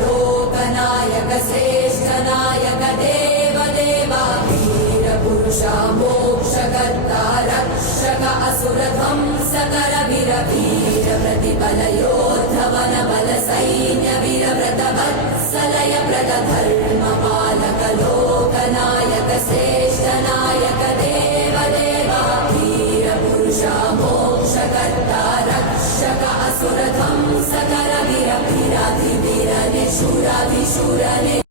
लोकनायक श्रेष्ठनायक देवदेवा वीरपुरुषा मोक्षकर्ता रक्षक असुरध्वंसकर वीर प्रतिबल योद्धवन बल सैन्य वीर व्रतवत्सलय व्रत धर्मपालक लोकनायक श्रेष्ठनायक देवदेवा वीरपुरुषा मोक्षकर्ता रक्षक असुरध्वंसकर वीराधिवीर निशूराधिशूर